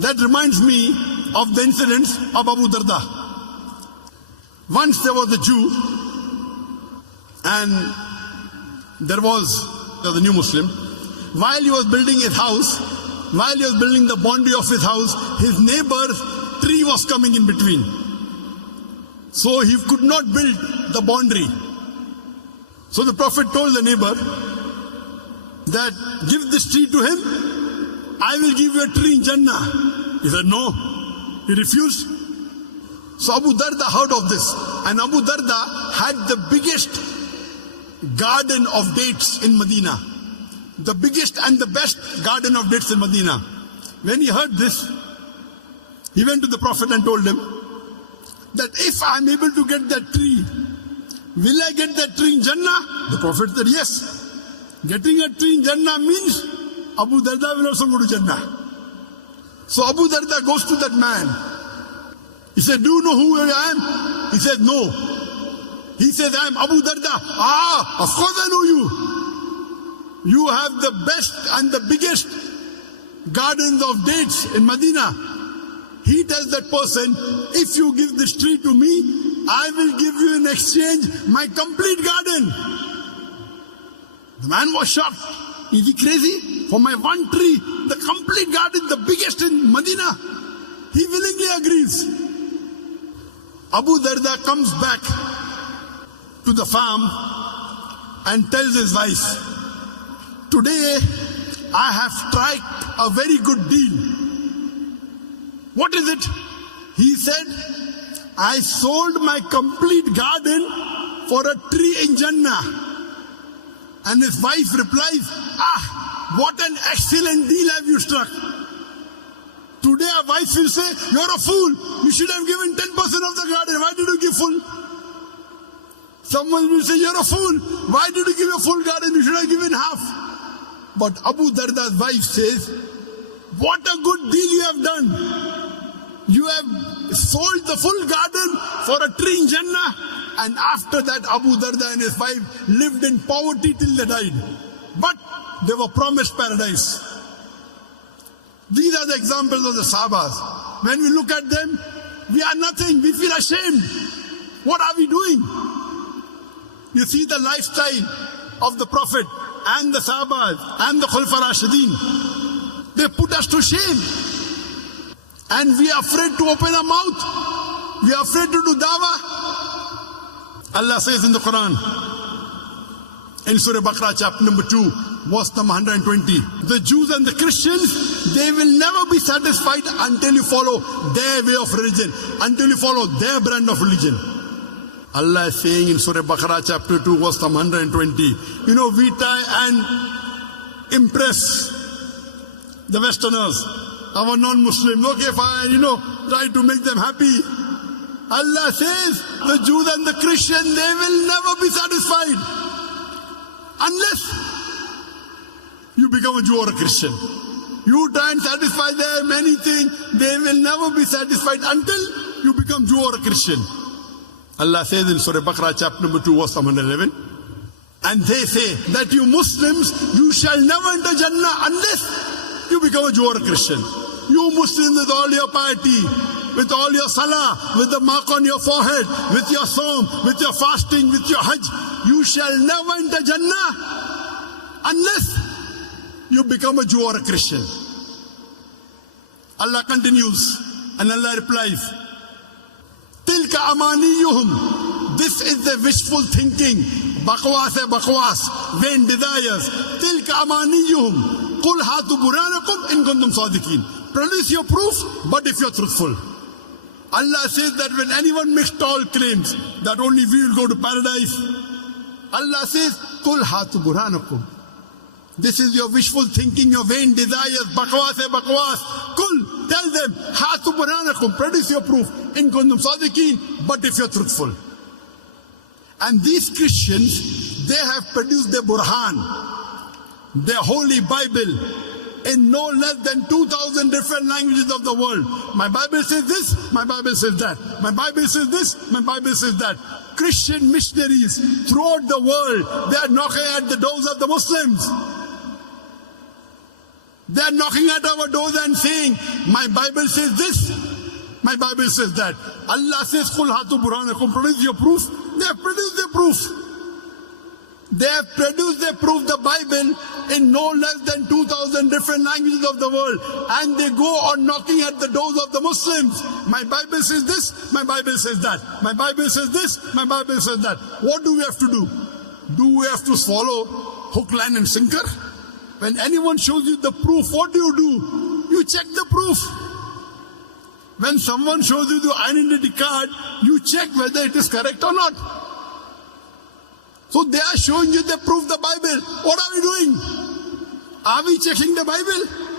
That reminds me of the incidents of Abu Darda. Once there was a Jew, and there was the new Muslim. While he was building his house, while he was building the boundary of his house, his neighbor's tree was coming in between. So he could not build the boundary. So the Prophet told the neighbor that, give this tree to him, I will give you a tree in Jannah. He said no. He refused. So Abu Darda heard of this, and Abu Darda had the biggest garden of dates in Medina. The biggest and the best garden of dates in Medina. When he heard this, he went to the Prophet and told him that if I am able to get that tree, will I get that tree in Jannah? The Prophet said yes. Getting a tree in Jannah means Abu Darda will also go to Jannah. So Abu Darda goes to that man. He said, do you know who I am? He said, no. He said, I am Abu Darda. Ah, of course I know you. You have the best and the biggest gardens of dates in Medina. He tells that person, if you give this tree to me, I will give you in exchange my complete garden. The man was shocked. Is he crazy? For my one tree, the complete garden, the biggest in Medina. He willingly agrees. Abu Darda comes back to the farm and tells his wife, today I have struck a very good deal. What is it? He said, I sold my complete garden for a tree in Jannah. And his wife replies, what an excellent deal have you struck. Today a wife will say, you're a fool. You should have given 10% of the garden. Why did you give full? Someone will say, you're a fool. Why did you give a full garden? You should have given half. But Abu Darda's wife says, what a good deal you have done. You have sold the full garden for a tree in Jannah. And after that, Abu Darda and his wife lived in poverty till they died. But they were promised paradise. These are the examples of the Sahabas. When we look at them, we are nothing. We feel ashamed. What are we doing? You see the lifestyle of the Prophet and the Sahabas and the Khulafa Rashidin. They put us to shame. And we are afraid to open our mouth. We are afraid to do dawah. Allah says in the Quran, in Surah Baqarah chapter number 2, verse number 120, the Jews and the Christians, they will never be satisfied until you follow their way of religion, until you follow their brand of religion. Allah is saying in Surah Baqarah chapter 2, verse number 120, we try and impress the Westerners, our non-Muslims. Okay, fine, try to make them happy. Allah says, the Jews and the Christians, they will never be satisfied unless you become a Jew or a Christian. You try and satisfy them, anything, they will never be satisfied until you become Jew or a Christian. Allah says in Surah Baqarah chapter number 2, verse 111, and they say that you Muslims, you shall never enter Jannah unless you become a Jew or a Christian. You Muslims with all your piety, with all your salah, with the mark on your forehead, with your psalm, with your fasting, with your hajj, you shall never enter Jannah unless you become a Jew or a Christian. Allah continues and Allah replies, Tilka amaniyuhum. This is the wishful thinking. Bakwas hai bakwas, vain desires. Tilka amaniyuhum. Qul hatu buranakum in kuntum sadiqin. Produce your proof, but if you're truthful. Allah says that when anyone makes tall claims that only we will go to paradise, Allah says, Qul hatu buranakum. This is your wishful thinking, your vain desires. Bakwas hai bakwas. Qul, tell them, hatu buranakum. Produce your proof. In kuntum sadiqin, but if you're truthful. And these Christians, they have produced their Burhan, their holy Bible, in no less than 2,000 different languages of the world. My Bible says this, my Bible says that. My Bible says this, my Bible says that. Christian missionaries throughout the world, they are knocking at the doors of the Muslims. They are knocking at our doors and saying, my Bible says this, my Bible says that. Allah says, Qul hatu burhanakum, produce your proof. They have produced their proof. They have produced their proof, the Bible, in no less than 2,000 different languages of the world. And they go on knocking at the doors of the Muslims. My Bible says this, my Bible says that. My Bible says this, my Bible says that. What do we have to do? Do we have to follow hook, line and sinker? When anyone shows you the proof, what do? You check the proof. When someone shows you the identity card, you check whether it is correct or not. So they are showing you the proof, the Bible. What are we doing? Are we checking the Bible?